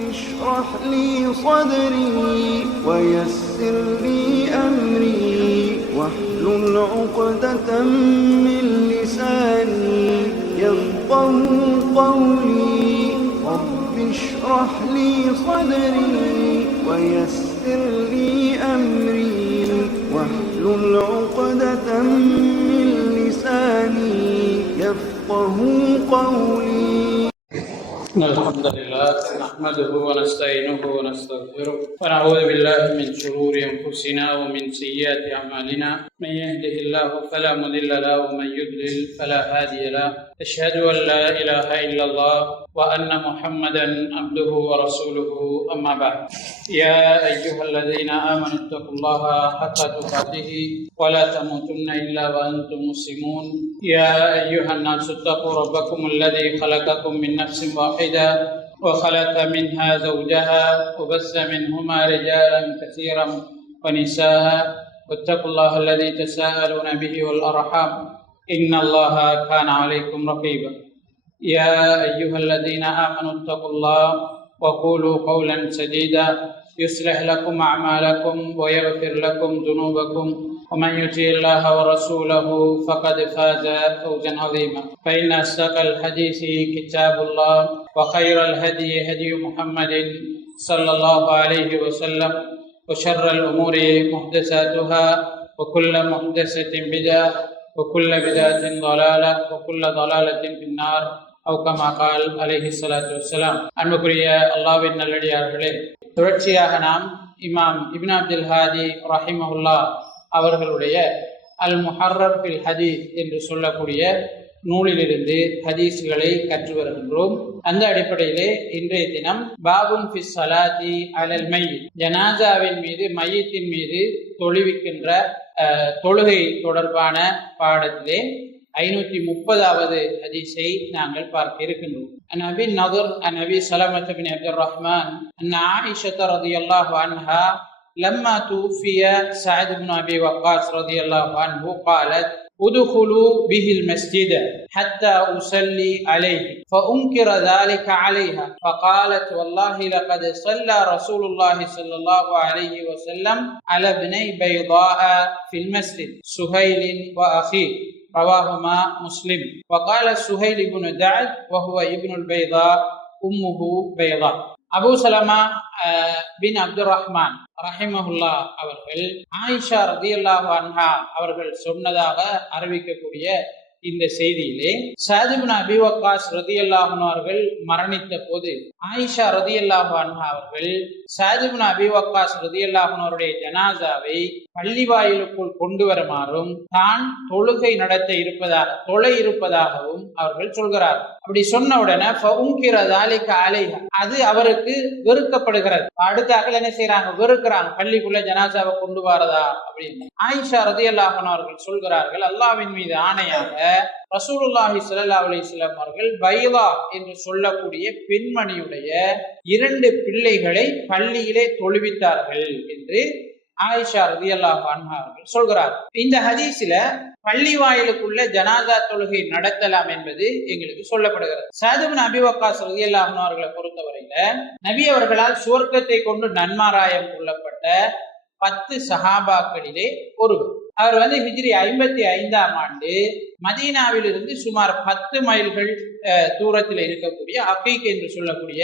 اشرح لي صدري ويسر لي أمري واحلل عقدة من لساني يفقهوا قولي رب اشرح لي صدري ويسر لي أمري واحلل عقدة من لساني يفقهوا قولي. الحمد لله نحمده ونستعينه ونستغفره ونعوذ بالله من شرور أنفسنا ومن سيئات أعمالنا من يهده الله فلا مضل له ومن يضلل فلا هادي له أشهد أن لا إله إلا الله وأن محمدا عبده ورسوله أما بعد يا أيها الذين آمنوا اتقوا الله حق تقاته ولا تموتن إلا وأنتم مسلمون يا أيها الناس اتقوا ربكم الذي خلقكم من نفس واحدة وخلق منها زوجها وبث منهما رجالا كثيرا ونساء واتقوا الله الذي تساءلون به والأرحام إن الله كان عليكم رقيبا يا أيها الذين آمنوا اتقوا الله وقولوا قولا سديدا يصلح لكم أعمالكم ويغفر لكم ذنوبكم ومن يطع الله ورسوله فقد فاز فوزا عظيما فإن أصدق الحديث كتاب الله وخير الهدي هدي محمد صلى الله عليه وسلم وشر الأمور محدثاتها وكل محدثة بدعة وكل بدعة ضلالة وكل ضلالة في النار أو كما قال عليه الصلاة والسلام. அன்புக்குரிய அல்லாஹ்வின் நல்லடியார்களே, தொடர்ச்சியாக நாம் இமாம் இப்னு அப்துல் ஹாதி ரஹிமஹுல்லா அவர்களுடைய அல் முஹர்ரர் ஃபில் ஹதீஸ் என்று சொல்லக்கூடிய நூலிலிருந்து ஹதீஸ்களை கற்று வருகின்றோம். அந்த அடிப்படையிலே இன்றைய தினம் பாபுன் ஃபிஸ் ஸலாத்தி அலல் மையித், ஜனாசாவின் மீது மையத்தின் மீது தொழுவிக்கின்ற தொழுகை தொடர்பான பாடத்திலே 530வது ஹதீஸை நாங்கள் பார்க்க இருக்கின்றோம். அபி நதர் அபி சலமத் பின் அப்துர் ரஹ்மான் அன் ஆயிஷா ரலியல்லாஹு அன்ஹா لما توفي سعد بن أبي وقاص رضي الله عنه قالت ادخلوا به المسجد حتى أصلي عليه فأنكر ذلك عليها فقالت والله لقد صلى رسول الله صلى الله عليه وسلم على ابني بيضاء في المسجد سهيل وأخيه رواهما مسلم. وقال سهيل بن دعد وهو ابن البيضاء أمه بيضاء. அபூ சலமா பின் அப்துர் ரஹ்மான் ரஹிமஹுல்லா அவர்கள் ஆயிஷா ரலியல்லாஹு அன்ஹா அவர்கள் சொன்னதாக அறிவிக்கக்கூடிய இந்த செய்தியிலே சஅத் இப்னு அபீ வக்காஸ் ரலியல்லாஹு அன்ஹு அவர்கள் மரணித்த போது ஆயிஷா ரலியல்லாஹு அன்ஹா அவர்கள் சஅத் இப்னு அபீ வக்காஸ் ரலியல்லாஹு அன்ஹு அவருடைய ஜனாசாவை பள்ளி வாயிலுக்குள் கொண்டு வருமாறும் தான் தொழுகை நடத்த இருப்பதாகவும் அவர்கள் சொல்கிறார். அப்படி சொன்ன உடனே அது அவருக்கு வெறுக்கப்படுகிறது. அடுத்தாக என்ன செய்யறாங்க, வெறுக்கிறாங்க, பள்ளிக்குள்ள ஜனாசாவை கொண்டு வரதா அப்படின்னு. ஆயிஷா ரலியல்லாஹு அன்ஹா அவர்கள் சொல்கிறார்கள், அல்லாஹ்வின் மீது ஆணையாக ரசூலுல்லாஹி ஸல்லல்லாஹு அலைஹி வஸல்லம் அவர்கள் பைலா என்று சொல்லக்கூடிய பெண்மணியுடைய 2 பிள்ளைகளை பள்ளியிலே தொழுவித்தார்கள் என்று ஆயிஷா ரலியல்லாஹு அன்ஹா அவர்கள் சொல்கிறார். இந்த ஹதீஸ்ல பள்ளி வாயிலுக்குள்ள ஜனாசா தொழுகை நடத்தலாம் என்பது எங்களுக்கு சொல்லப்படுகிறது. சஅத் இப்னு அபீ வக்காஸ் ரலியல்லாஹு அன்ஹு அவர்களை பொறுத்தவரையில நபி அவர்களால் சுவர்க்கத்தை கொண்டு நன்மாராயம் கொள்ளப்பட்ட 10 சஹாபாக்களிலே ஒருவர். அவர் ஹிஜ்ரி 55ஆம் ஆண்டு மதீனாவிலிருந்து சுமார் 10 மைல்கள் தூரத்தில் இருக்கக்கூடிய அகீக் என்று சொல்லக்கூடிய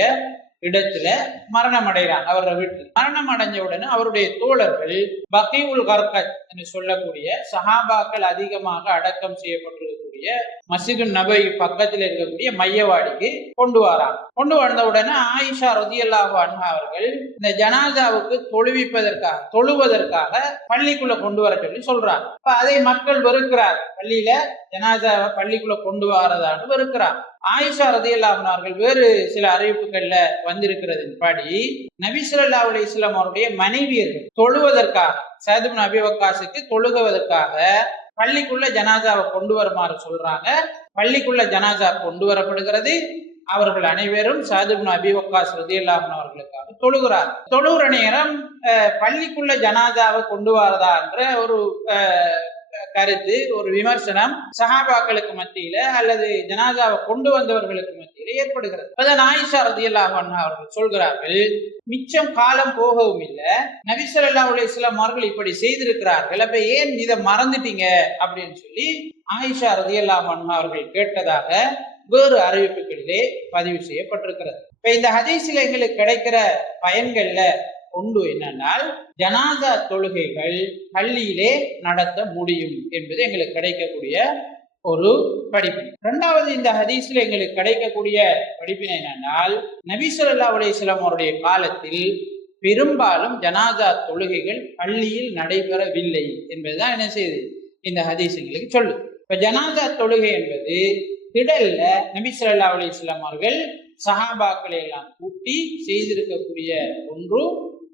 இடத்துல மரணம் அடைகிறார். அவரோட வீட்டில் மரணம் அடைஞ்ச உடனே அவருடைய தோழர்கள் பகீஉல் கர்கத் என்று சொல்லக்கூடிய சஹாபாக்கள் அதிகமாக அடக்கம் செய்யப்பட்டிருக்கக்கூடிய மஸ்ஜிது நபவி பக்கத்தில் இருக்கக்கூடிய மையவாடிக்கு கொண்டு வந்த உடனே ஆயிஷா ரலியல்லாஹு அன்ஹா அவர்கள் இந்த ஜனாசாவுக்கு தொழுவதற்காக பள்ளிக்குள்ள கொண்டு வர சொல்லி சொல்றாங்க. அப்ப அதை மக்கள் வெறுக்கிறார். பள்ளியில ஜனாசாவை பள்ளிக்குள்ள கொண்டு வரதான்னு வெறுக்கிறார். ஆயிஷா ரலியல்லாஹு அன்ஹா அவர்கள் வேறு சில அறிவிப்புகள்ல வந்திருக்கிறதின் படி நபி ஸல்லல்லாஹு அலைஹி வஸல்லம் அவருடைய மனைவியர்கள் தொழுவதற்காக சஅத் இப்னு அபீ வக்காஸுக்கு தொழுகுவதற்காக பள்ளிக்குள்ள ஜனாசாவை கொண்டு வருமாறு சொல்றாங்க. பள்ளிக்குள்ள ஜனாசா கொண்டு வரப்படுகிறது. அவர்கள் அனைவரும் சஅத் இப்னு அபீ வக்காஸ் ரலியல்லாஹு அன்ஹு அவர்களுக்காக தொழுகிற நேரம் பள்ளிக்குள்ள ஜனாசாவை கொண்டு வரதா என்ற ஒரு கருத்து, ஒரு விமர்சனம் சஹாபாக்களுக்கு மத்தியில அல்லது ஜனாசாவை கொண்டு வந்தவர்களுக்கு மத்தியில ஏற்படுகிறது. அதான் ஆயிஷா ரலியல்லாஹு அன்ஹா அவர்கள் சொல்கிறார்கள், மிச்சம் காலம் போகவும் இல்லை, நபி ஸல்லல்லாஹு அலைஹி வஸல்லம் அவர்கள் இப்படி செய்திருக்கிறார்கள், அப்ப ஏன் இதை மறந்துட்டீங்க அப்படின்னு சொல்லி ஆயிஷா ரலியல்லாஹு அன்ஹா அவர்கள் கேட்டதாக வேறு அறிவிப்புகளிலே பதிவு செய்யப்பட்டிருக்கிறது. இப்ப இந்த ஹதீஸில் எங்களுக்கு கிடைக்கிற பயன்கள்ல ஒன்று என்னன்னால், ஜனாசா தொழுகைகள் பள்ளியிலே நடத்த முடியும் என்பது எங்களுக்கு கிடைக்கக்கூடிய ஒரு படிப்பினை. இரண்டாவது, இந்த ஹதீஸ்ல எங்களுக்கு கிடைக்கக்கூடிய படிப்பினை என்னன்னால், நபி ஸல்லல்லாஹு அலைஹி வஸல்லம் அவருடைய காலத்தில் பெரும்பாலும் ஜனாசா தொழுகைகள் பள்ளியில் நடைபெறவில்லை என்பதுதான் என்ன செய்யுது இந்த ஹதீஸ் எங்களுக்கு சொல்லு. இப்ப ஜனாசா தொழுகை என்பது திடல்ல நபி ஸல்லல்லாஹு அலைஹி வஸல்லம் அவர்கள் சஹாபாக்களை எல்லாம் கூட்டி செய்திருக்கக்கூடிய ஒன்று,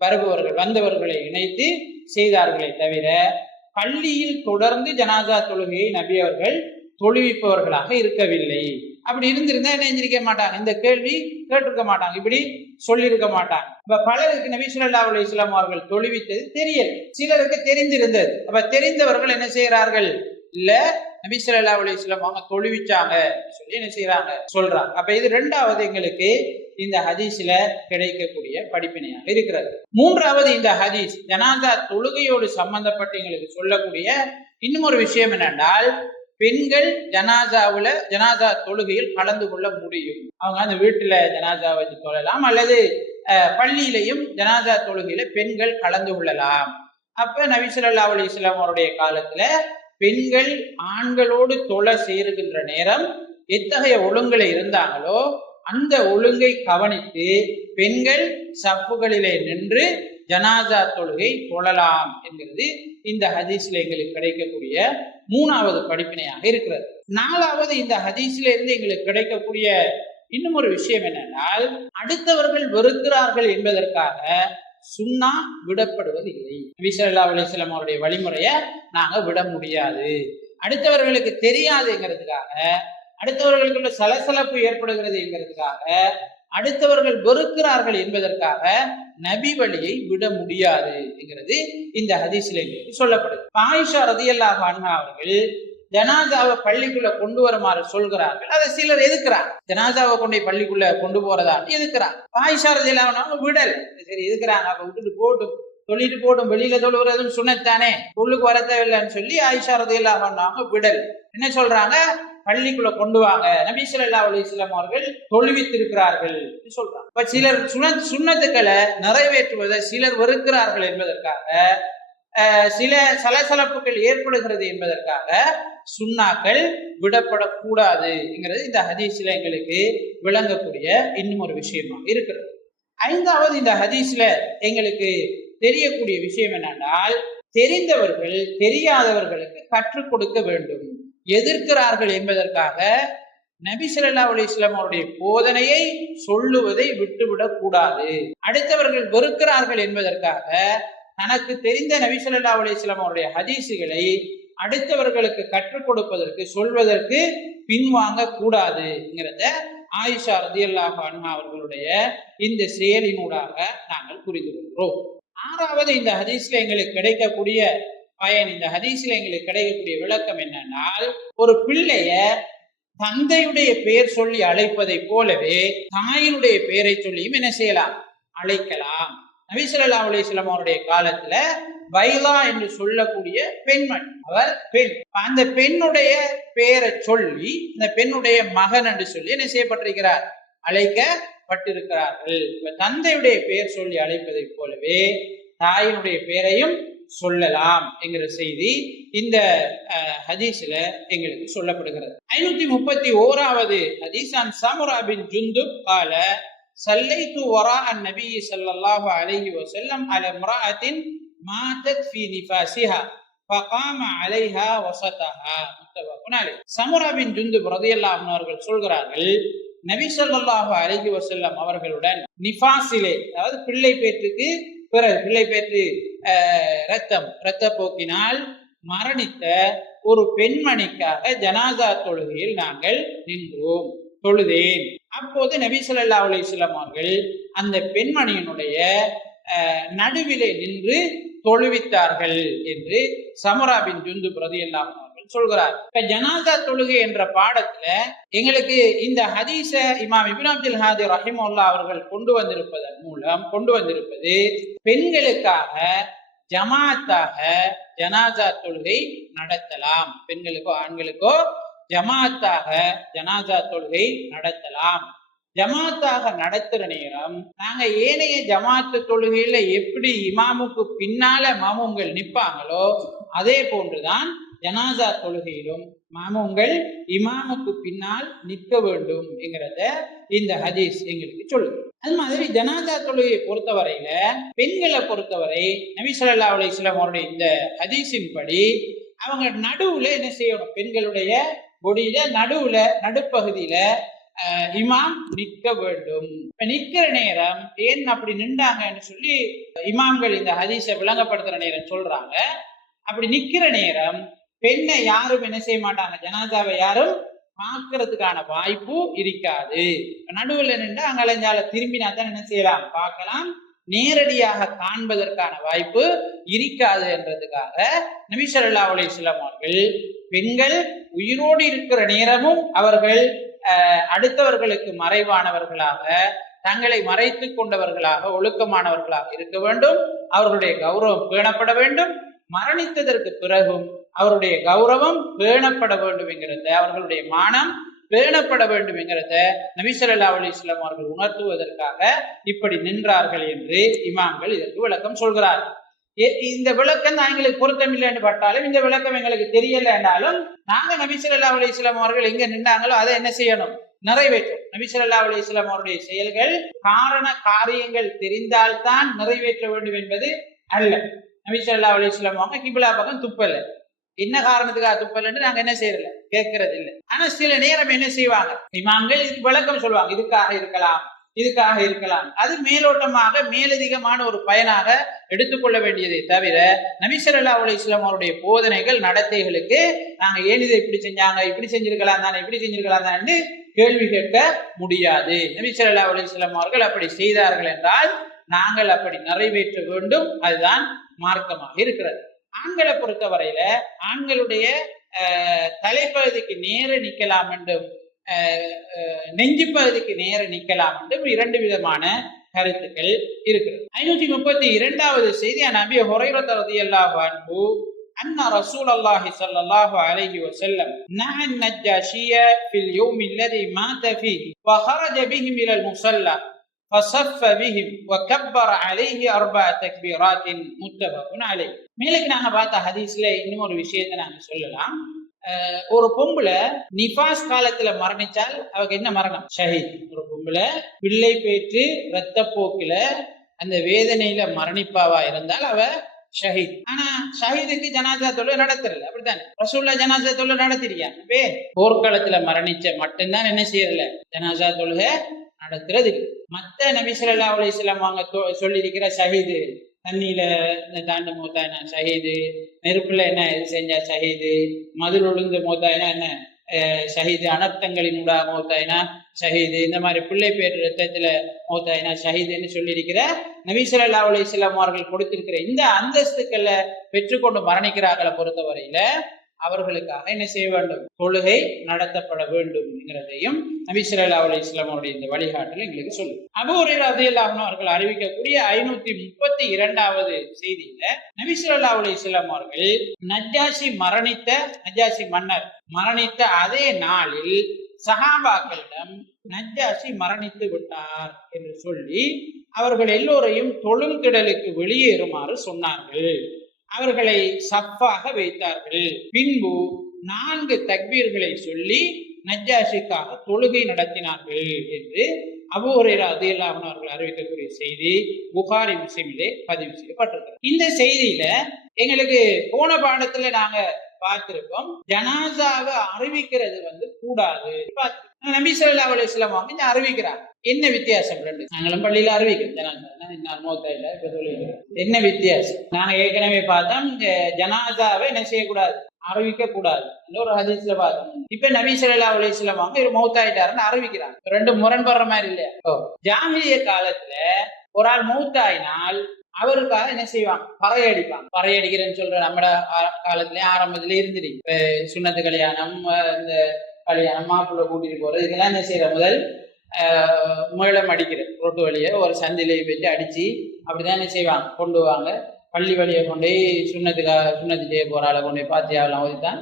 வருபவர்கள் வந்தவர்களை இணைத்து செய்தார்களே தவிர பள்ளியில் தொடர்ந்து ஜனாசா தொழுகையை நபி அவர்கள் தொழுவிப்பவர்களாக இருக்கவில்லை. அப்படி இருந்திருந்தா என்ன செஞ்சிருக்க மாட்டாங்க, இந்த கேள்வி கேட்டிருக்க மாட்டாங்க, இப்படி சொல்லியிருக்க மாட்டாங்க. அப்ப பலருக்கு நபி ஸல்லல்லாஹு அலைஹி வஸல்லம் அவர்கள் தொழுவித்தது தெரியல, சிலருக்கு தெரிந்திருந்தது. அப்ப தெரிந்தவர்கள் என்ன செய்யறார்கள், இல்ல நபி ஸல்லல்லாஹு அலைஹி வஸல்லம் அவங்க தொழுவிச்சாங்க சொல்லி என்ன செய்யறாங்க சொல்றாங்க. அப்ப இது இரண்டாவது எங்களுக்கு இந்த ஹதீஸ்ல கிடைக்கக்கூடிய படிப்பினையாக இருக்கிறது. மூன்றாவது, இந்த ஹதீஸ் ஜனாசா தொழுகையோடு சம்பந்தப்பட்டு எங்களுக்கு சொல்லக்கூடிய இன்னும் ஒரு விஷயம் என்னென்றால், பெண்கள் ஜனாசா தொழுகையில் கலந்து கொள்ள முடியும். அவங்க அந்த வீட்டுல ஜனாசா வச்சு தொழலாம், அல்லது பள்ளியிலையும் ஜனாசா தொழுகையில பெண்கள் கலந்து கொள்ளலாம். அப்ப நபி ஸல்லல்லாஹு அலைஹி வஸல்லம் அவருடைய காலத்துல பெண்கள் ஆண்களோடு தொழ சேருகின்ற நேரம் எத்தகைய ஒழுங்குல இருந்தாங்களோ அந்த ஒழுங்கை கவனித்து பெண்கள் சப்புகளிலே நின்று ஜனாசா தொழுகை தொழலாம் என்கிறது இந்த ஹதீஸ்ல எங்களுக்கு கிடைக்கக்கூடிய மூணாவது படிப்பினையாக இருக்கிறது. நாலாவது, இந்த ஹதீஸ்ல இருந்து எங்களுக்கு கிடைக்கக்கூடிய இன்னும் ஒரு விஷயம் என்னென்னால், அடுத்தவர்கள் வெறுக்கிறார்கள் என்பதற்காக சுன்னா விடப்படுவது இல்லை. நபி ஸல்லல்லாஹு அலைஹி வஸல்லம் அவருடைய வழிமுறையை நாங்க விட முடியாது. அடுத்தவர்களுக்கு தெரியாதுங்கிறதுக்காக, அடுத்தவர்களுக்குள்ள சலசலப்பு ஏற்படுகிறது என்கிறதுக்காக, அடுத்தவர்கள் வெறுக்கிறார்கள் என்பதற்காக நபி வழியை விட முடியாது என்கிறது இந்த ஹதீஸ்ல சொல்லப்படுது. ஆயிஷா ரலியல்லாஹு அன்ஹா அவர்கள் ஜனாசாவை பள்ளிக்குள்ள கொண்டு வருமாறு சொல்கிறார்கள். அதை சிலர் எதுக்குறாங்க, ஜனாசாவை கொண்டு பள்ளிக்குள்ள கொண்டு போறதா எதுக்குறாங்க. ஆயிஷா ரலியல்லாஹு அன்ஹா விடல், சரி எதுக்குறாங்க, அப்ப விட்டுட்டு போட்டும், சொல்லிட்டு போட்டும், வெளியில தொழுகிறதும் சுன்னத்தானே, உள்ளுக்கு வர தேவையில்லைன்னு சொல்லி ஆயிஷா ரலியல்லாஹு அன்ஹா விடல். என்ன சொல்றாங்க, பள்ளிக்குள்ள கொண்டு வாங்க, நபி ஸல்லல்லாஹு அலைஹி வஸல்லம் அவர்கள் தொழுவித்திருக்கிறார்கள் சொல்றாங்க. இப்ப சிலர் சுன்னத்துக்களை நிறைவேற்றுவதை சிலர் வெறுக்கிறார்கள் என்பதற்காக, சில சலசலப்புகள் ஏற்படுகிறது என்பதற்காக சுன்னாக்கள் விடப்படக்கூடாது என்கிறது இந்த ஹதீஸ்ல எங்களுக்கு விளங்கக்கூடிய இன்னும் ஒரு விஷயமாக இருக்கிறது. ஐந்தாவது, இந்த ஹதீஸ்ல எங்களுக்கு தெரியக்கூடிய விஷயம் என்னென்றால், தெரிந்தவர்கள் தெரியாதவர்களுக்கு கற்றுக் கொடுக்க வேண்டும். எதிர்க்கிறார்கள் என்பதற்காக நபி ஸல்லல்லாஹு அலைஹி வஸல்லம் அவருடைய போதனையை சொல்லுவதை விட்டுவிடக் கூடாது. அடுத்தவர்கள் வெறுக்கிறார்கள் என்பதற்காக தனக்கு தெரிந்த நபி ஸல்லல்லாஹு அலைஹி வஸல்லம் அவருடைய ஹதீஸுகளை அடுத்தவர்களுக்கு கற்றுக் கொடுப்பதற்கு சொல்வதற்கு பின்வாங்க கூடாதுங்கிறத ஆயிஷா ரலியல்லாஹு அன்ஹா அவர்களுடைய இந்த செயலினூடாக நாங்கள் புரிந்து கொள்கிறோம். ஆறாவது, இந்த ஹதீஸ்ல எங்களுக்கு கிடைக்கக்கூடிய பயன், இந்த ஹதீஸ்ல எங்களுக்கு கிடைக்கக்கூடிய விளக்கம் என்னன்னால், ஒரு பிள்ளைய தந்தையுடைய பெயர் சொல்லி அழைப்பதை போலவே தாயினுடைய பெயரை சொல்லியும் என்ன செய்யலாம், அழைக்கலாம். நபி ஸல்லல்லாஹு அலைஹி வஸல்லம் அவருடைய காலத்துல பைலா என்று சொல்லக்கூடிய பெண்மணி, அவர் பெண், அந்த பெண்ணுடைய பெயரை சொல்லி அந்த பெண்ணுடைய மகன் என்று சொல்லி என்ன செய்யப்பட்டிருக்கிறார், அழைக்கப்பட்டிருக்கிறார்கள். தந்தையுடைய பெயர் சொல்லி அழைப்பதை போலவே தாயினுடைய பெயரையும் சொல்லலாம் என்கிற செய்தி இந்த ஹதீஸ்ல எங்களுக்கு சொல்லப்படுகிறது. 531வது ஹதீஸ், an சமுரா bin Jundub قال صليت وراء النبي صلى الله عليه وسلم على امرأة ماتت في نفاسها فقام عليها وسطها متفق عليه. சமுரா bin Jundub ரலியல்லாஹு அன்ஹு அவர்கள் சொல்கிறார்கள், நபி ஸல்லல்லாஹு அலைஹி வஸல்லம் அவர்களுடன் நிஃபாஸிலே, அதாவது பிள்ளை பேற்றுக்கு பிறகு பிள்ளை பேற்று இரத்த போக்கினால் மரணித்த ஒரு பெண்மணிக்காக ஜனாசா தொழுகையில் நாங்கள் நின்றோம், தொழுதேன். அப்போது நபி ஸல்லல்லாஹு அலைஹி வஸல்லம் அவர்கள் அந்த பெண்மணியினுடைய நடுவிலே நின்று தொழுவித்தார்கள் என்று சமரா பின் ஜுந்துப் ரலியல்லாஹு அன்ஹு அவர்கள் சொல்கிறார். இப்ப ஜனாசா தொழுகை என்ற பாடத்துல எங்களுக்கு இந்த ஹதீஸ இமாம் இப்னு அப்துல் ஹாதி ரஹிமஹுல்லாஹ் அவர்கள் கொண்டு வந்திருப்பது பெண்களுக்காக ஜமாத்தாக ஜனாசா தொழுகை நடத்தலாம். பெண்களுக்கோ ஆண்களுக்கோ ஜமாத்தாக ஜனாசா தொழுகை நடத்தலாம். ஜமாத்தாக நடத்துற நேரம் நாங்க ஏனைய ஜமாத்து தொழுகையில எப்படி இமாமுக்கு பின்னால மாமுங்கள் நிற்பாங்களோ அதே போன்றுதான் ஜனாசா தொழுகையிலும் மாமுங்கள் இமாமுக்கு பின்னால் நிற்க வேண்டும் என்கிறத இந்த ஹதீஸ் எங்களுக்கு சொல்லுது. அது மாதிரி ஜனாசா தொழுகையை பொறுத்தவரையில பெண்களை பொறுத்தவரை நபி ஸல்லல்லாஹு அலைஹி வஸல்லம் அவருடைய இந்த ஹதீஸின் படி அவங்க நடுவுல என்ன செய்யணும், பெண்களுடைய பொடியில நடுப்பகுதியில இமாம் நிற்க வேண்டும். நிற்கிற நேரம் ஏன் அப்படி நின்றாங்கன்னு சொல்லி இமாம்கள் இந்த ஹதீஸை விளங்கப்படுத்துற நேரம் சொல்றாங்க. அப்படி நிற்கிற நேரம் பெண்ணை யாரும் என்ன செய்ய மாட்டாங்க, ஜனாசாவை யாரும் பார்க்கறதுக்கான வாய்ப்பு இருக்காது. நடுவில் நின்று அங்கலஞ்சால திரும்பினா தான் என்ன செய்யலாம், பார்க்கலாம். நேரடியாக காண்பதற்கான வாய்ப்பு இருக்காது என்றதுக்காக நபி ஸல்லல்லாஹு அலைஹி வஸல்லம் அவர்கள் பெண்கள் உயிரோடு இருக்கிற நேரமும் அவர்கள் அடுத்தவர்களுக்கு மறைவானவர்களாக, தங்களை மறைத்து கொண்டவர்களாக, ஒழுக்கமானவர்களாக இருக்க வேண்டும். அவர்களுடைய கௌரவம் பேணப்பட வேண்டும். மரணித்ததற்கு பிறகும் அவருடைய கௌரவம் பேணப்பட வேண்டும் என்கிறத, அவர்களுடைய மானம் பேணப்பட வேண்டும் என்கிறத நபி ஸல்லல்லாஹு அலைஹி வஸல்லம் அவர்கள் உணர்த்துவதற்காக இப்படி நின்றார்கள் என்று இமாம்கள் இதற்கு விளக்கம் சொல்கிறார். இந்த விளக்கம் தான் எங்களுக்கு பொருத்தமில்லை என்று பட்டாலும், இந்த விளக்கம் எங்களுக்கு தெரியல என்றாலும், நாங்க நபி ஸல்லல்லாஹு அலைஹி வஸல்லம் அவர்கள் எங்க நின்றாங்களோ அதை என்ன செய்யணும், நிறைவேற்றும். நபி ஸல்லல்லாஹு அலைஹி வஸல்லம் அவருடைய செயல்கள் காரியங்கள் தெரிந்தால்தான் நிறைவேற்ற வேண்டும் என்பது அல்ல. நபி ஸல்லல்லாஹு அலைஹி வஸல்லம் அவங்க கிப்லா பக்கம் துப்பல, என்ன காரணத்துக்காக துப்பலன்னு நாங்க என்ன செய்யறல, கேட்கறது இல்லை. ஆனா சில நேரம் என்ன செய்வாங்க, இமாம்கள் இதுக்கு விளக்கம் சொல்லுவாங்க, இதுக்காக இருக்கலாம். அது மேலோட்டமாக மேலதிகமான ஒரு பயனாக எடுத்துக்கொள்ள வேண்டியதை தவிர நபி ஸல்லல்லாஹு அலைஹி வஸல்லம் அவருடைய போதனைகள் நடத்தைகளுக்கு நாங்க ஏன் இதை இப்படி செஞ்சாங்க, இப்படி செஞ்சிருக்கலாம் தானே கேள்வி கேட்க முடியாது. நபி ஸல்லல்லாஹு அலைஹி வஸல்லம் அவர்கள் அப்படி செய்தார்கள் என்றால் நாங்கள் அப்படி நிறைவேற்ற வேண்டும். அதுதான் மார்க்கமாக இருக்கிறது. ஆண்களை பொறுத்தவரையில ஆண்களுடைய தலைப்பகுதிக்கு நேர நிக்கலாம் என்றும் நெஞ்சு பகுதிக்கு நேர நிக்கலாம் என்றும் இரண்டு விதமான கருத்துக்கள் இருக்கிறது. 532வது செய்தி, நபி ஹுரைரா ரலியல்லாஹு அன்ஹு அன்ன ரசூலுல்லாஹி ஸல்லல்லாஹு அலைஹி வஸல்லம் நஹா அன்-நஜ்ஜாஷிய ஃபில் யௌம் அல்லதி மாத ஃபீஹி வ خرج بهم الى المصلى فصف بهم وكبر عليه 4 تكبيرات متفق عليه. மேலுக்கு நாங்க பார்த்த ஹதீஸ்ல இன்னும் ஒரு விஷயத்தை நாங்க சொல்லலாம். ஒரு பொம்பளை நிஃபாஸ் காலத்துல மரணிச்சால் அவருக்கு என்ன மரணம், ஷஹீத். ஒரு பொம்பளை பிள்ளை பேற்று ரத்த போக்குல அந்த வேதனையில மரணிப்பாவா இருந்தால் அவ ஷஹீத். ஆனா ஷஹீதுக்கு ஜனாசா தொழுகை நடத்துறல, அப்படித்தானே? ரசூலுல்லாஹ் ஜனாசா தொழுகை நடத்திருக்காங்க. போர்க்களத்துல மரணிச்ச மட்டும்தான் என்ன செய்யறல, ஜனாசா தொழுகை நடத்துறது. மத்த நபி ஸல்லல்லாஹு அலைஹி வஸல்லம் அவங்க சொல்லி இருக்கிற ஷஹீது, தண்ணியில தாண்டு மூத்தாயினா ஷஹீது, நெருப்புல என்ன செஞ்சா ஷஹீது, மதுள் ஒழுங்கு மூத்தாயினா என்ன ஷஹீது, அனர்த்தங்களின் ஊடாக மூத்தாயினா ஷஹீது, இந்த மாதிரி பிள்ளை பேர் ரத்தத்துல மூத்தாயினா ஷஹீதுன்னு சொல்லியிருக்கிற நபி ஸல்லல்லாஹு அலைஹி வஸல்லம் அவர்கள் கொடுத்திருக்கிற இந்த அந்தஸ்துக்களை பெற்றுக்கொண்டு மரணிக்கிறார்களை பொறுத்தவரையில அவர்களுக்காக என்ன செய்ய வேண்டும், தொழுகை நடத்தப்பட வேண்டும் என்கிறதையும் நபி ஸல்லல்லாஹு அலைஹி வஸல்லம் அவருடைய இந்த வழிகாட்டல் எங்களுக்கு சொல்லுது. அபூ ஹுரைரா ரலியல்லாஹு அன்ஹு அவர்கள் அறிவிக்கக்கூடிய 532வது செய்தியில நபி ஸல்லல்லாஹு அலைஹி வஸல்லம் அவர்கள் நஜ்ஜாஷி மன்னர் மரணித்த அதே நாளில் சஹாபாக்களிடம் நஜ்ஜாஷி மரணித்து விட்டார் என்று சொல்லி அவர்கள் எல்லோரையும் தொழுந்திடலுக்கு வெளியேறுமாறு சொன்னார்கள். அவர்களை சஃப்பாக வைத்தார்கள். பின்பு 4 தக்பீர்களை சொல்லி நஜ்ஜாஷிக்காக தொழுகை நடத்தினார்கள் என்று அபூ ஹுரைரா ரலியல்லாஹு அன்ஹு அவர்கள் அறிவிக்கக்கூடிய செய்தி புகாரி முஸ்லிமிலே பதிவு செய்யப்பட்டிருக்கிறது. இந்த செய்தியில எங்களுக்கு போன பாடத்துல நாங்க பார்த்திருக்கோம், ஜனாசாவை அறிவிக்கிறது கூடாது. நபி ஸல்லல்லாஹு அலைஹி வஸல்லம் அவங்க அறிவிக்கிறாங்க. என்ன வித்தியாசம்? ரெண்டு, நாங்களும் பள்ளியில அறிவிக்கிறோம் என்ன வித்தியாசம்? நாங்க ஏற்கனவே பார்த்தோம், ஜனாசாவை என்ன செய்யக்கூடாது, அறிவிக்க கூடாது. ஒரு ஹதீஸ்ல பார்த்தோம். இப்ப நபி ஸல்லல்லாஹு அலைஹி வஸல்லம் அவங்க ஒரு மௌத்தாயிட்டாருன்னு அறிவிக்கிறாங்க. ரெண்டு முரண்படுற மாதிரி இல்லையா? ஜாஹிலிய காலத்துல ஒரு ஆள் மௌத்தாயினால் அவருக்காக என்ன செய்வாங்க, பறையடிப்பாங்க. பறையடிக்கிறேன்னு சொல்ற நம்ம காலத்திலே ஆரம்பத்திலே இருந்துட்டு சுண்ணத்து கல்யாணம், இந்த கல்யாணம், மாப்பிள்ளை கூட்டிட்டு போறது, இதெல்லாம் என்ன செய்யற முதல் மேளம் அடிக்கிறது. ரோட்டு வழியை ஒரு சந்திலையை வச்சு அடிச்சு அப்படிதான் என்ன செய்வாங்க, கொண்டு வாங்க. பள்ளி வழியை கொண்டு சுண்ணத்து செய்ய போற ஆளை கொண்டு போய் பாத்தியாவெல்லாம் ஓதித்தான்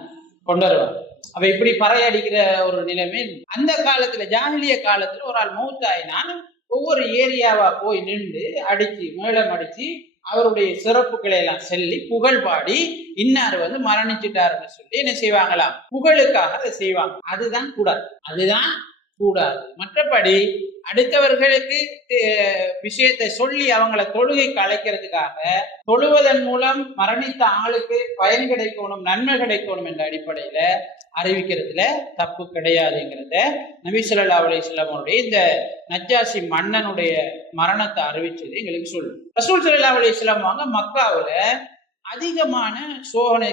கொண்டு வருவாங்க. அப்ப இப்படி பறையடிக்கிற ஒரு நிலைமை அந்த காலத்துல, ஜாகிலிய காலத்துல ஒரு ஆள் மௌத்தாயினாலும் ஒவ்வொரு ஏரியாவா போய் நின்று அடிச்சு மேளம் அடிச்சு அவருடைய சிறப்புகளை எல்லாம் சொல்லி புகழ் பாடி இன்னார் மரணிச்சுட்டாருன்னு சொல்லி என்ன செய்வாங்களாம், புகழுக்காக அதை செய்வாங்க. அதுதான் கூடாது. மற்றபடி அடுத்தவர்களுக்கு விஷயத்தை சொல்லி அவங்கள தொழுகைக்கு அழைக்கிறதுக்காக தொழுவதன் மூலம் மரணித்த ஆளுக்கு பயன் கிடைக்கணும், நன்மை கிடைக்கணும் என்ற அடிப்படையில அறிவிக்கிறதுல தப்பு கிடையாதுங்கிறத நபி ஸல்லல்லாஹு அலைஹி வஸல்லம் அவருடைய இந்த நஜ்ஜாசி மன்னனுடைய மரணத்தை அறிவிச்சது எங்களுக்கு சொல்லும். ரசூல் ஸல்லல்லாஹு அலைஹி வஸல்லம் அவங்க மக்காவுல அதிகமான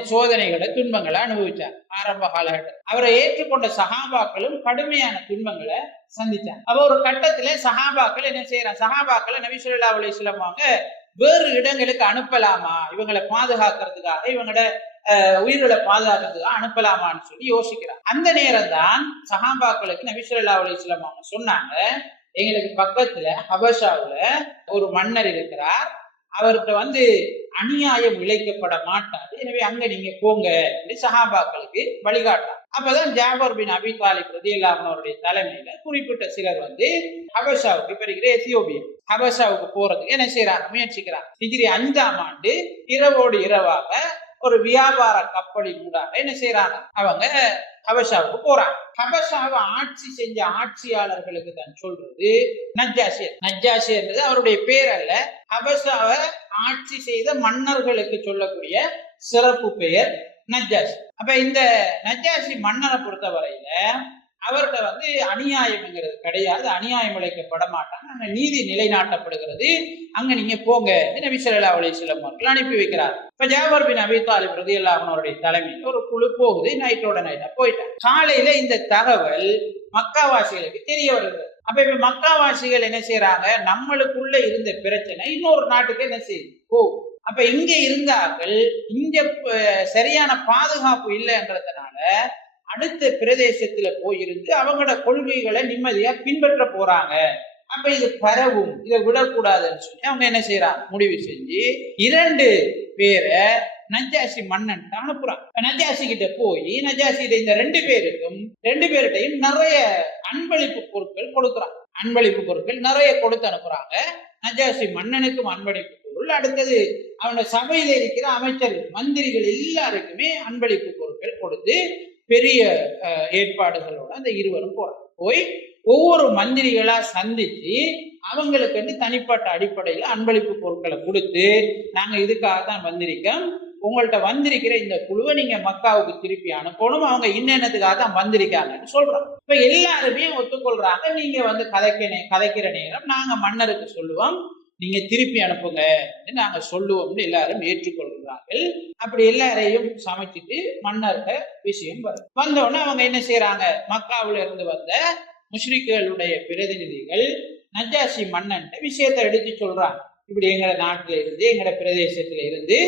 சோதனைகளை துன்பங்களை அனுபவிச்சார். ஆரம்ப காலகட்டம் அவரை ஏற்றுக்கொண்ட சஹாபாக்களும் கடுமையான துன்பங்களை சந்திச்சாங்க. அப்ப ஒரு கட்டத்துல சஹாபாக்கள் என்ன செய்யறாங்க, சஹாபாக்களை நபி ஸல்லல்லாஹு அலைஹி வஸல்லம் அவங்க வேறு இடங்களுக்கு அனுப்பலாமா, இவங்களை பாதுகாக்கிறதுக்காக, இவங்களோட உயிர்களை பாதுகாக்கிறதுக்காக அனுப்பலாமான்னு சொல்லி யோசிக்கிறாங்க. அந்த நேரம் தான் சஹாபாக்களுக்கு நபி ஸல்லல்லாஹு அலைஹி வஸல்லம் அவங்க சொன்னாங்க, எங்களுக்கு பக்கத்துல ஹபஷாவுல ஒரு மன்னர் இருக்கிறார், அவர்கிட்ட அநியாயம் இழைக்கப்பட மாட்டாது, எனவே அங்க நீங்க போங்க என்று சஹாபாக்களுக்கு வழிகாட்டார். அப்பதான் ஜாபர் பின் அபி தாலிப் ரலியல்லாஹு அன்ஹு அவருடைய தலைமையில குறிப்பிட்ட சிலர் ஹபஷாவுக்கு, இப்ப இருக்கிற எத்தியோப்பியா ஹபஷாவுக்கு போறதுக்கு என்ன செய்யறாங்க, முயற்சிக்கிறாங்க. ஹிஜ்ரி 5ஆம் ஆண்டு இரவோடு இரவாக ஒரு வியாபார கப்பலின் ஊடாக என்ன செய்யறாங்க, அவங்க ஹபஷாவுக்கு போறாங்க. ஹபஷாவை ஆட்சி செஞ்ச ஆட்சியாளர்களுக்கு தான் சொல்றது நஜ்ஜாசி. நஜ்ஜாசி என்றது அவருடைய பேர் அல்ல, ஹபஷாவை ஆட்சி செய்த மன்னர்களுக்கு சொல்லக்கூடிய சிறப்பு பெயர் நஜ்ஜாசி. அப்ப இந்த நஜ்ஜாசி மன்னரை பொறுத்தவரையில அவர்கிட்ட அநியாயம்ங்கிறது கிடையாது, அநியாயம் இழைக்கப்பட மாட்டாங்க, அங்க நீதி நிலைநாட்டப்படுகிறது, அங்க நீங்க போங்க நபி ஸல்லல்லாஹு அலைஹி வஸல்லம் அவர்கள் அனுப்பி வைக்கிறார். இப்ப ஜாபர் பின் அபி தாலிப் ரலியல்லாஹு அன்ஹு அவருடைய தலைமையில் ஒரு குழு போகுது, நைட்டோட நைட்டா போயிட்டாங்க. காலையில இந்த தகவல் மக்காவாசிகளுக்கு தெரிய வருகிறது. அப்ப இப்ப மக்காவாசிகள் என்ன செய்யறாங்க, நம்மளுக்குள்ள இருந்த பிரச்சனை இன்னொரு நாட்டுக்கு என்ன செய்யுது, அப்ப இங்க இருந்தார்கள், இங்க சரியான பாதுகாப்பு இல்லைன்றதுனால அடுத்த பிரதேசத்துல போயிருந்து அவங்களோட கொள்கைகளை நிம்மதியா பின்பற்ற போறாங்க. அப்ப இது பரவும், இதை விடக்கூடாதுன்னு சொல்லி அவங்க என்ன செய்யறாங்க, முடிவு செஞ்சு 2 பேரை நஜ்ஜாசி மன்னன் அனுப்புறாங்க. நஜ்ஜாசி கிட்ட போய் நஜ்ஜாசி இந்த 2 பேர்கிட்டையும் நிறைய அன்பளிப்பு பொருட்கள் கொடுக்குறாங்க. அன்பளிப்பு பொருட்கள் நிறைய கொடுத்து அனுப்புறாங்க. நஜ்ஜாசி மன்னனுக்கும் அன்பளிப்பு பொருள், அடுத்தது அவனோட சபையில இருக்கிற அமைச்சர்கள் மந்திரிகள் எல்லாருக்குமே அன்பளிப்பு பொருட்கள் கொடுத்து பெரிய ஏற்பாடுகளோட அந்த இருவரும் போறாங்க. போய் ஒவ்வொரு மந்திரிகளா சந்திச்சு அவங்களுக்கு தனிப்பட்ட அடிப்படையில அன்பளிப்பு பொருட்களை கொடுத்து, நாங்க இதுக்காக தான் வந்திருக்கோம், உங்கள்கிட்ட வந்திருக்கிற இந்த குழுவை நீங்க மக்காவுக்கு திருப்பி அனுப்பணும், அவங்க இன்னத்துக்காக தான் வந்திருக்காங்கன்னு சொல்றாங்க. இப்ப எல்லாருமே ஒத்துக்கொள்றாங்க, நீங்க கதைக்கிற நேரம் நாங்க மன்னருக்கு சொல்லுவோம், நீங்க திருப்பி அனுப்புங்க நாங்க சொல்லுவோம்னு எல்லாரும் ஏற்றுக்கொள்கிறார்கள். அப்படி எல்லாரையும் சமைச்சிட்டு மன்னர்கிட்ட விஷயம் வந்தோடனே அவங்க என்ன செய்யறாங்க, மக்காவில இருந்து வந்த முஷ்ரிக்குகளுடைய பிரதிநிதிகள் நஜ்ஜாசி மன்னன் விஷயத்தை எடுத்து சொல்றாங்க. இப்படி எங்கட நாட்டில இருந்து, எங்கட பிரதேசத்துல இருந்து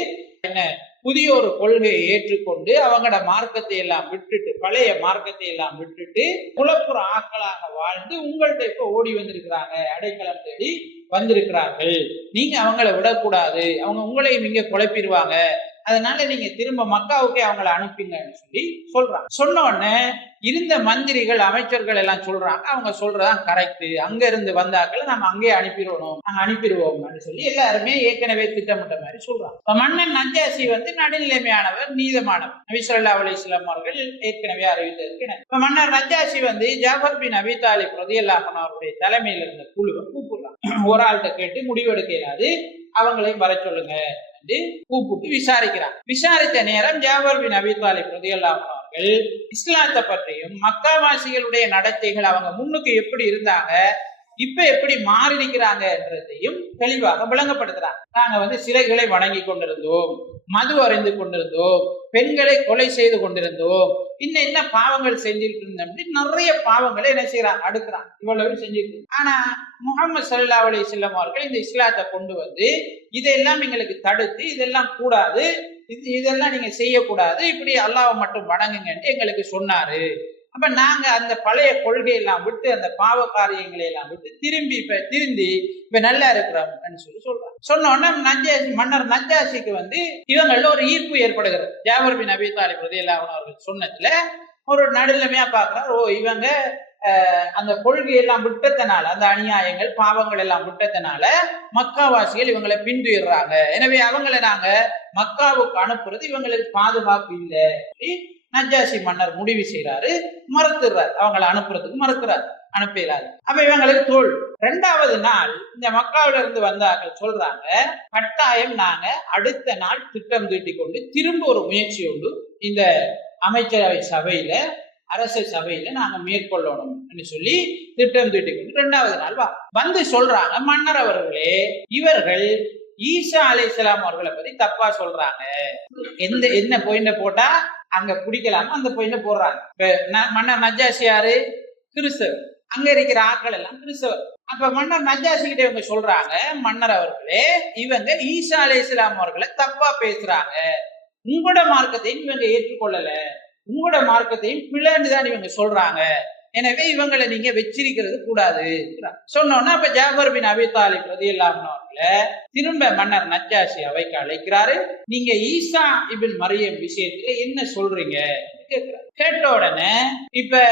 என்ன புதிய ஒரு கொள்கையை ஏற்றுக்கொண்டு அவங்களோட மார்க்கத்தை எல்லாம் விட்டுட்டு, பழைய மார்க்கத்தை எல்லாம் விட்டுட்டு குலப்புற ஆக்களாக வாழ்ந்து உங்கள்கிட்ட இப்ப ஓடி வந்திருக்கிறாங்க, அடைக்கலம் தேடி வந்திருக்கிறார்கள், நீங்க அவங்கள விடக்கூடாது, அவங்க உங்களையும் இங்க குழப்பிடுவாங்க, அதனால நீங்க திரும்ப மக்காவுக்கே அவங்களை அனுப்பிங்கன்னு சொல்லி சொல்றாங்க. சொன்ன உடனே இருந்த மந்திரிகள் அமைச்சர்கள் எல்லாம் சொல்றாங்க, அவங்க சொல்றதான் கரெக்ட், அங்க இருந்து வந்தாக்கள் நம்ம அங்கேயே அனுப்பிடுவோம்னு சொல்லி எல்லாருமே ஏற்கனவே திட்டமிட்ட மாதிரி சொல்றாங்க. மன்னன் நஜ்ஜாசி நடுநிலைமையானவர், நீதமானவர், நபி ஸல்லல்லாஹு அலைஹி வஸல்லம் அவர்கள் ஏற்கனவே அறிவித்திருக்கிறார். இப்ப மன்னர் நஜ்ஜாசி ஜாபர் பின் அபி தாலிப் ரலியல்லாஹு அன்ஹு அவருடைய தலைமையில் இருந்த குழுவை கூப்பிடுறாங்க. ஒரு ஆள்கிட்ட கேட்டு முடிவெடுக்க இயலாது, அவங்களையும் வர சொல்லுங்க கூப்பிட்டு விசாரிக்கிறார். விசாரித்த நேரம் ஜாபர் பின் அபி தாலிப் ரலியல்லாஹு அன்ஹு அவர்கள் இஸ்லாத்தை பற்றியும் மக்காவாசிகளுடைய நடத்தைகள் அவங்க முன்னுக்கு எப்படி இருந்தாங்க இப்ப எப்படி மாறி இருக்கிறாங்கன்றதையும் தெளிவாக விளங்கப்படுத்துறாங்க. நாங்க சிலைகளை வணங்கி கொண்டிருந்தோம், மது அறிந்து கொண்டிருந்தோம், பெண்களை கொலை செய்து கொண்டிருந்தோம், இன்னும் என்ன பாவங்கள் செஞ்சுட்டு இருந்தோம், நிறைய பாவங்களை என்ன செய்யறாங்க, அடுக்கிறாங்க. இவ்வளவு செஞ்சுட்டு, ஆனா முஹம்மது ஸல்லல்லாஹு அலைஹி வஸல்லம் அவர்கள் இந்த இஸ்லாத்தை கொண்டு வந்து இதெல்லாம் எங்களுக்கு தடுத்து, இதெல்லாம் கூடாது, இதெல்லாம் நீங்க செய்யக்கூடாது, இப்படி அல்லாஹ்வை மட்டும் வணங்குங்கன்னு எங்களுக்கு சொன்னாரு. அப்ப நாங்க அந்த பழைய கொள்கையெல்லாம் விட்டு, அந்த பாவ காரியங்களை எல்லாம் விட்டு திரும்பி இப்ப நல்லா இருக்கிறோம் சொல்றாங்க. சொன்னோன்னா மன்னர் நஜ்ஜாஷிக்கு இவங்கள ஒரு ஈர்ப்பு ஏற்படுகிறது. ஜாபர் பின் அபி தாலிப் ரலியல்லாஹு அன்ஹு அவர்கள் சொன்னதுல ஒரு நடுநிலைமையா பாக்குறார். இவங்க அந்த கொள்கையெல்லாம் விட்டதனால, அந்த அநியாயங்கள் பாவங்கள் எல்லாம் விட்டதனால மக்காவாசிகள் இவங்களை பின்துயிர்றாங்க. எனவே அவங்களை நாங்க மக்காவுக்கு அனுப்புறது இவங்களுக்கு பாதுகாப்பு இல்லை. நஜ்ஜாஷி மன்னர் முடிவு செய்யறாரு, மறுத்துறாரு, அவங்களை அனுப்புறதுக்கு மறுக்கிறார், அனுப்பிடுறாரு. அப்ப இவங்களுக்கு தோல். 2வது நாள் இந்த மக்காவில இருந்து வந்தார்கள் சொல்றாங்க, கட்டாயம் நாங்க அடுத்த நாள் திட்டம் தீட்டி கொண்டு திரும்ப ஒரு முயற்சியோடு இந்த அமைச்சரவை சபையில, அரச சபையில நாங்க மேற்கொள்ளணும் சொல்லி திட்டம் தீட்டி கொண்டு 2வது நாள் சொல்றாங்க, மன்னர் அவர்களே, இவர்கள் ஈசா அலைஹிஸ்ஸலாம் அவர்களை பத்தி தப்பா சொல்றாங்க. என்ன பாயிண்ட போட்டா அங்க பிடிக்கலாமோ அந்த பாயிண்ட போடுறாங்க. மன்னர் நஜ்ஜாஷி யாரு? கிறிஸ்தவர். அங்க இருக்கிற ஆட்கள் எல்லாம் கிறிஸ்தவர். அப்ப மன்னர் நஜ்ஜாஷி கிட்ட இவங்க சொல்றாங்க, மன்னர் அவர்களே, இவங்க ஈசா அலைஹிஸ்ஸலாம் அவர்களை தப்பா பேசுறாங்க, உங்களோட மார்க்கத்தையும் இவங்க ஏற்றுக்கொள்ளல, உங்களோட மார்க்கத்தையும் பிள்ளைன்னு இவங்க சொல்றாங்க, எனவே இவங்களை நீங்க வச்சிருக்கிறது கூடாது சொன்னோன்னா, அப்ப ஜாபர் பின் அபி தாலிப் ரலியல்லாஹு அன்ஹு அவர்களை திரும்ப மன்னர் நஜ்ஜாஷி அவைக்கு அழைக்கிறாரு. நீங்க ஈசா இப்னு மரியம் விஷயத்துல என்ன சொல்றீங்க கேட்கிறார். கேட்ட உடனே இப்ப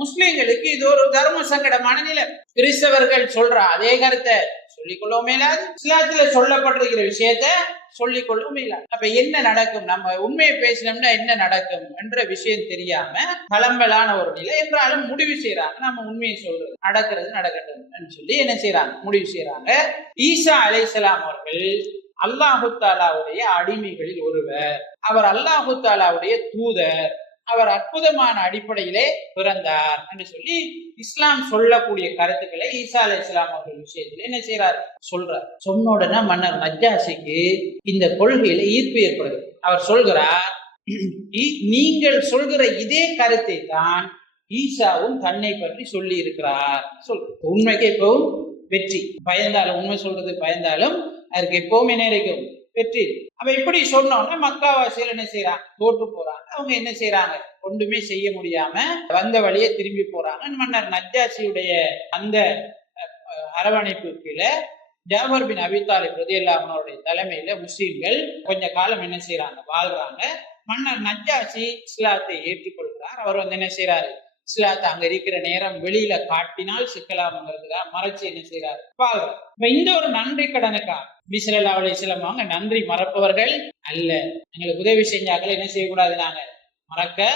முஸ்லிம்களுக்கு இது ஒரு தர்ம சங்கடமான நிலை. கிறிஸ்தவர்கள் சொல்ற அதே கருத்தை சொல்லிக்கொள்ளவும் மேலாது, இஸ்லாத்துல சொல்லப்பட்டிருக்கிற விஷயத்த சொல்லிக்கொள்ளவும் மேலாது. அப்ப என்ன நடக்கும், நம்ம உண்மையை பேசினோம்னா என்ன நடக்கும் என்ற விஷயம் தெரியாம கலம்பலான ஒரு நிலை. என்றாலும் முடிவு செய்யறாங்க, நம்ம உண்மையை சொல்றது, நடக்கட்டும் சொல்லி என்ன செய்யறாங்க, முடிவு செய்யறாங்க. ஈசா அலைஹிஸ்ஸலாம் அவர்கள் அல்லாஹு தாலாவுடைய அடிமைகளில் ஒருவர், அவர் அல்லாஹு தாலாவுடைய தூதர், அவர் அற்புதமான அடிப்படையிலே பிறந்தார் என்று சொல்லி இஸ்லாம் சொல்லக்கூடிய கருத்துக்களை ஈசா அலைஹிஸ்ஸலாம் அவர்கள் விஷயத்துல என்ன செய்யறாரு, சொல்றார். சொன்ன உடனே மன்னர் நஜ்ஜாஷிக்கு இந்த கொள்கையில ஈர்ப்பு ஏற்படுது. அவர் சொல்கிறார், நீங்கள் சொல்கிற இதே கருத்தை தான் ஈசாவும் தன்னை பற்றி சொல்லி இருக்கிறார். உண்மைக்கு எப்பவும் வெற்றி, பயந்தாலும் உண்மை சொல்றது பயந்தாலும் அதற்கு எப்பவுமே நேரிக்கும் வெற்றி. அப்ப இப்படி சொன்னோம்னா மக்காவாசிகள் என்ன செய்யறாங்க, தோற்று போறாங்க. அவங்க என்ன செய்யறாங்க, ஒன்றுமே செய்ய முடியாம வந்த வழியே திரும்பி போறாங்க. மன்னர் நஜ்ஜாஷியுடைய அந்த அரவணைப்பு கீழே ஜாபர் பின் அபி தாலிப் ரலியல்லாஹு அன்ஹு அவருடைய தலைமையில முஸ்லிம்கள் கொஞ்ச காலம் என்ன செய்யறாங்க, வாழ்றாங்க. மன்னர் நஜ்ஜாஷி இஸ்லாத்தை ஏற்றுக்கொள்கிறார். அவர் என்ன செய்யறாரு, இஸ்லாத்தை அங்க இருக்கிற நேரம் வெளியில காட்டினால் சிக்கலாம்ங்கிறதுக்காக மறைச்சு என்ன செய்யறாரு, வாழ்றாரு. இந்த ஒரு நன்றி கடனுக்கா நபி ஸல்லல்லாஹு அலைஹி வஸல்லம் அவங்க நன்றி மறப்பவர்கள் அல்ல. எங்களுக்கு உதவி செஞ்சாக்களை என்ன செய்யக்கூடாது, நாங்க மறக்க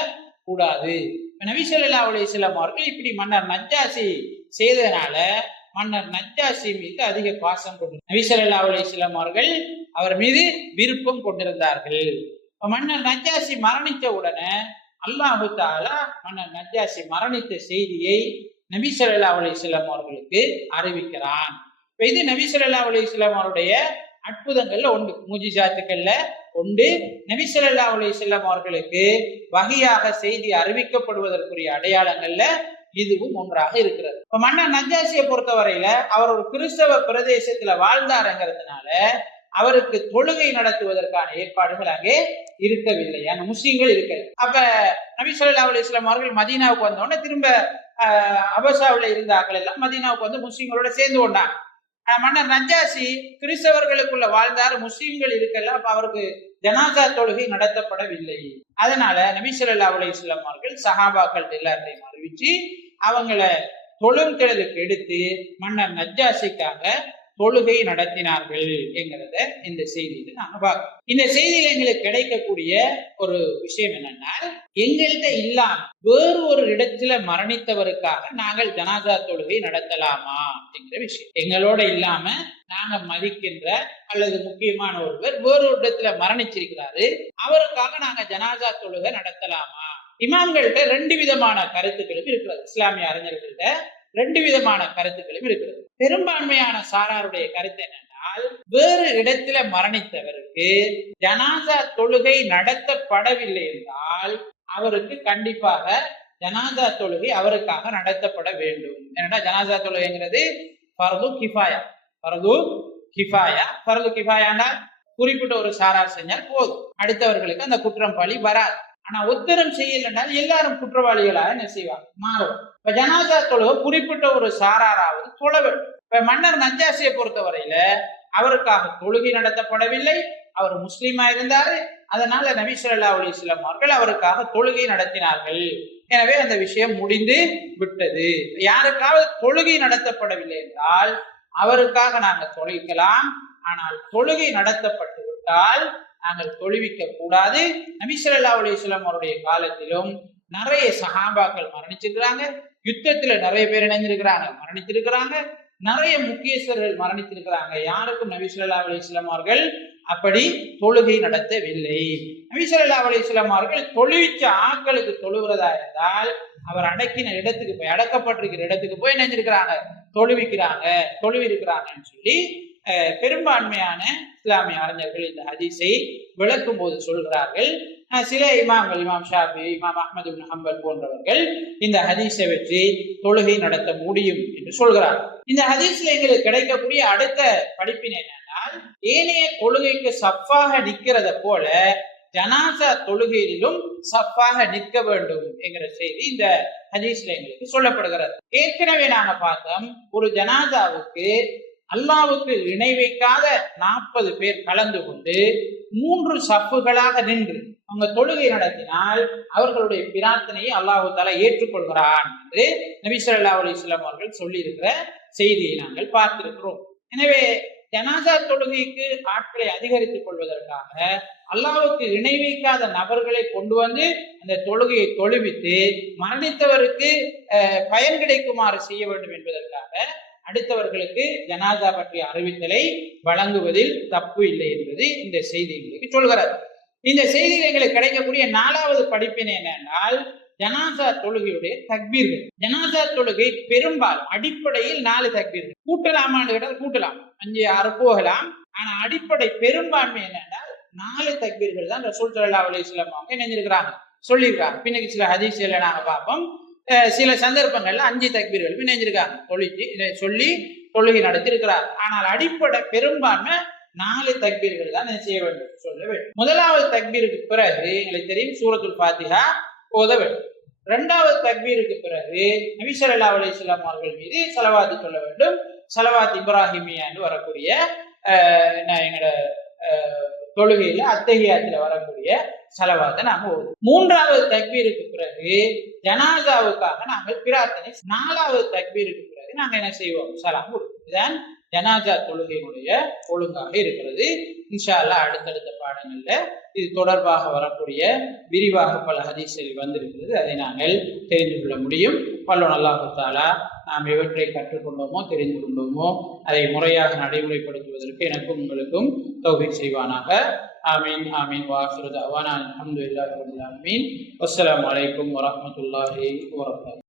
கூடாது. நபி ஸல்லல்லாஹு அலைஹி வஸல்லம் அவர்கள் இப்படி மன்னர் நஜ்ஜாஷி செய்ததனால மன்னர் நஜ்ஜாஷி மீது அதிக பாசம் கொண்டு நபி ஸல்லல்லாஹு அலைஹி வஸல்லம் அவர்கள் அவர் மீது விருப்பம் கொண்டிருந்தார்கள். மன்னர் நஜ்ஜாஷி மரணித்த உடனே அல்லாஹு தஆலா மன்னர் நஜ்ஜாஷி மரணித்த செய்தியை நபி ஸல்லல்லாஹு அலைஹி வஸல்லம் அவர்களுக்கு அறிவிக்கிறான். இது நபி ஸல்லல்லாஹு அலைஹி வஸல்லம் அவருடைய அற்புதங்கள்ல ஒன்று, முஜிசாத்துக்கள்ல ஒன்று. நபி ஸல்லல்லாஹு அலைஹி வஸல்லம் அவர்களுக்கு வஹியாக செய்தி அறிவிக்கப்படுவதற்குரிய அடையாளங்கள்ல இதுவும் ஒன்றாக இருக்கிறது. இப்ப மன்னர் நஜ்ஜாஷியை பொறுத்தவரையில அவர் ஒரு கிறிஸ்தவ பிரதேசத்துல வாழ்ந்தாருங்கிறதுனால அவருக்கு தொழுகை நடத்துவதற்கான ஏற்பாடுகள் அங்கே இருக்கவில்லை, அங்க முஸ்லிம்கள் இருக்கல. அப்ப நபி ஸல்லல்லாஹு அலைஹி வஸல்லம் அவர்கள் மதீனாவுக்கு வந்தோடனே திரும்ப அபசாவுல இருந்த ஆட்கள் எல்லாம் மதீனாவுக்கு வந்து முஸ்லிம்களோட சேர்ந்து கொண்டாங்க. மன்னர் நஜ்ஜாஷி கிறிஸ்தவர்களுக்குள்ள வாழ்ந்தார், முஸ்லிம்கள் இருக்கல. அப்ப அவருக்கு ஜனாசா தொழுகை நடத்தப்படவில்லை. அதனால நபி ஸல்லல்லாஹு அலைஹி வஸல்லம் அவர்கள் சஹாபாக்கள் எல்லாத்தையும் அறிவிச்சு அவங்கள தொழுகிறதுக்கு எடுத்து மன்னர் நஜ்ஜாஷிக்காக தொழுகை நடத்தினார்கள் என்கிறத இந்த செய்தியில நாங்க பார்க்கிறோம். இந்த செய்தியில எங்களுக்கு கிடைக்கக்கூடிய ஒரு விஷயம் என்னன்னா, எங்கள்கிட்ட இல்லாம வேறு ஒரு இடத்துல மரணித்தவருக்காக நாங்கள் ஜனாசா தொழுகை நடத்தலாமா அப்படிங்கிற விஷயம். எங்களோட இல்லாம நாங்க மதிக்கின்ற அல்லது முக்கியமான ஒருவர் வேறு ஒரு இடத்துல மரணிச்சிருக்கிறாரு, அவருக்காக நாங்க ஜனாசா தொழுகை நடத்தலாமா? இமாம்கள்ட்ட 2 விதமான கருத்துக்களும் இருக்கிறது. இஸ்லாமிய அறிஞர்கள்ட்ட ரெண்டு விதமான கருத்துக்களும் இருக்கிறது. பெரும்பான்மையான சாராருடைய கருத்து என்னென்றால், வேறு இடத்துல மரணித்தவருக்கு ஜனாசா தொழுகை நடத்தப்படவில்லை என்றால் அவருக்கு கண்டிப்பாக ஜனாசா தொழுகை அவருக்காக நடத்தப்பட வேண்டும். ஏன்னா ஜனாசா தொழுகைங்கிறது ஃபர்து கிஃபாயா. ஃபர்து கிஃபாயா, ஃபர்து கிஃபாயானா குறிப்பிட்ட ஒரு சாரார் செஞ்சால் போதும், அடுத்தவர்களுக்கு அந்த குற்றம் பழி வராது. ஆனா உத்தரம் செய்யலைன்றால் எல்லாரும் குற்றவாளிகளாக என்ன செய்வாங்க, மாறும். இப்ப ஜனாசா தொழுகை குறிப்பிட்ட ஒரு சாராராவது தொழ வேண்டும். இப்ப மன்னர் நஜ்ஜாசியை பொறுத்தவரையில அவருக்காக தொழுகை நடத்தப்படவில்லை, அவர் முஸ்லீமா இருந்தாரு, அதனால நபி ஸல்லல்லாஹு அலைஹி வஸல்லம் அவர்கள் அவருக்காக தொழுகை நடத்தினார்கள். எனவே அந்த விஷயம் முடிந்து விட்டது. யாருக்காவது தொழுகை நடத்தப்படவில்லை என்றால் அவருக்காக நாங்கள் தொழுவிக்கலாம், ஆனால் தொழுகை நடத்தப்பட்டு விட்டால் நாங்கள் தொழுவிக்க கூடாது. நபி ஸல்லல்லாஹு அலைஹி வஸல்லம் அவருடைய காலத்திலும் நிறைய சஹாபாக்கள் மரணிச்சிருக்கிறாங்க, யுத்தத்துல நிறைய பேர் இணைஞ்சிருக்கிறாங்க, மரணிச்சிருக்கிறாங்க, நிறைய முக்கியஸ்தர்கள் மரணித்திருக்கிறாங்க. யாருக்கும் நபி ஸல்லல்லாஹு அலைஹி வஸல்லம் அவர்கள் அப்படி தொழுகை நடத்தவில்லை. நபி ஸல்லல்லாஹு அலைஹி வஸல்லம் அவர்கள் தொழுவிச்ச ஆட்களுக்கு தொழுகிறதா இருந்தால் அவர் அடக்கின இடத்துக்கு போய், அடக்கப்பட்டிருக்கிற இடத்துக்கு போய் நினைஞ்சிருக்கிறாங்க, தொழுவிருக்கிறாங்கன்னு சொல்லி பெரும்பான்மையான இஸ்லாமிய அறிஞர்கள் இந்த ஹதீஸை விளக்கும் போது சொல்கிறார்கள். சில இமாம்கள், இமாம் ஷாஃபி, இமாம் அஹ்மது இப்னு ஹம்பல் போன்றவர்கள் இந்த ஹதீஸை வச்சு தொழுகை நடத்த முடியும் என்று சொல்கிறார்கள். இந்த ஹதீஸ்ல எங்களுக்கு கிடைக்கக்கூடிய அடுத்த படிப்பினை என்னன்னால், ஏனைய தொழுகைக்கு சஃப்பாக நிற்கிறத போல ஜனாசா தொழுகையிலும் சஃப்பாக நிற்க வேண்டும் என்கிற செய்தி இந்த ஹதீஸ்ல எங்களுக்கு சொல்லப்படுகிறது. ஏற்கனவே நாங்க பார்த்தோம், ஒரு ஜனாசாவுக்கு அல்லாஹ்வுக்கு இணை வைக்காத 40 பேர் கலந்து கொண்டு 3 சஃப்புகளாக நின்று அவங்க தொழுகை நடத்தினால் அவர்களுடைய பிரார்த்தனையை அல்லாஹ் தஆலா ஏற்றுக்கொள்கிறான் என்று நபி ஸல்லல்லாஹு அலைஹி வஸல்லம் அவர்கள் சொல்லி இருக்கிற செய்தியை நாங்கள் பார்த்திருக்கிறோம். எனவே ஜனாசா தொழுகைக்கு ஆட்களை அதிகரித்துக் கொள்வதற்காக அல்லாஹ்வுக்கு இணை வைக்காத நபர்களை கொண்டு வந்து அந்த தொழுகையை தொழுவித்து மரணித்தவருக்கு பயன் கிடைக்குமாறு செய்ய வேண்டும் என்பதற்காக அடுத்தவர்களுக்கு ஜனாசா பற்றிய அறிவித்தலை வழங்குவதில் தப்பு இல்லை என்பது இந்த செய்தி எங்களுக்கு சொல்கிறது. இந்த செய்தியில் எங்களுக்கு கிடைக்கக்கூடிய 4வது படிப்பினை என்னென்றால், ஜனாசா தொழுகையுடைய தக்பீர்கள். ஜனாசா தொழுகை பெரும்பாலும் அடிப்படையில் 4 தக்பீர்கள். கூட்டலாமான்னு கேட்டால் கூட்டலாம், 5 6 போகலாம். ஆனா அடிப்படை பெரும்பான்மை என்னென்றால் 4 தக்பீர்கள் தான் ரசூல் ஸல்லல்லாஹு அலைஹி வஸல்லம் அவங்க நினைஞ்சிருக்கிறாங்க, சொல்லியிருக்காங்க. பின்னுக்கு சில ஹதீஸ்ல நாங்க பார்ப்போம், சில சந்தர்ப்பங்கள்ல 5 தக்பீர்கள் நினைஞ்சிருக்காங்க, சொல்லி தொழுகை நடத்தி இருக்கிறார். ஆனால் அடிப்படை பெரும்பான்மை 4 தக்பீர்கள் தான் செய்ய வேண்டும், சொல்ல வேண்டும். 1வது தக்பீருக்கு பிறகு எங்களுக்கு தெரியும் சூரத்துல் ஃபாத்திஹா ஓத வேண்டும். 2வது தக்பீருக்கு பிறகு நபி ஸல்லல்லாஹு அலைஹி வஸல்லம் அவர்கள் மீது ஸலவாத் சொல்ல வேண்டும். ஸலவாத் இப்ராஹிமியா என்று வரக்கூடிய எங்களோட தொழுகையில அத்தஹியாத்துல வரக்கூடிய ஸலவாத்தை நாங்க ஓதுவோம். 3வது தக்பீருக்கு பிறகு ஜனாசாவுக்காக நாங்கள் பிரார்த்தனை. 4வது தக்பீருக்கு பிறகு நாங்க என்ன செய்வோம், சலாம் கொடுப்போம். இதுதான் ஜனாசா தொழுகையினுடைய ஒழுங்காக இருக்கிறது. இன்ஷா அல்லாஹ் அடுத்தடுத்த பாடங்கள்ல இது தொடர்பாக வரக்கூடிய விரிவாக பல ஹதீஸ்கள் வந்திருக்கிறது, அதை நாங்கள் தெரிந்து கொள்ள முடியும். வல்லோன் அல்லாஹ் தஆலா நாம் எவற்றை கற்றுக்கொண்டோமோ தெரிந்து கொண்டோமோ அதை முறையாக நடைமுறைப்படுத்துவதற்கு எனக்கும் உங்களுக்கும் தௌஃபீக் செய்வானாக. ஆமீன் ஆமீன். வாஹிரு தஅவானா அல்ஹம்துலில்லாஹி ரப்பில் ஆலமீன். வஸ்ஸலாமு அலைக்கும் வரஹ்மத்துல்லாஹி வபரகாத்துஹு.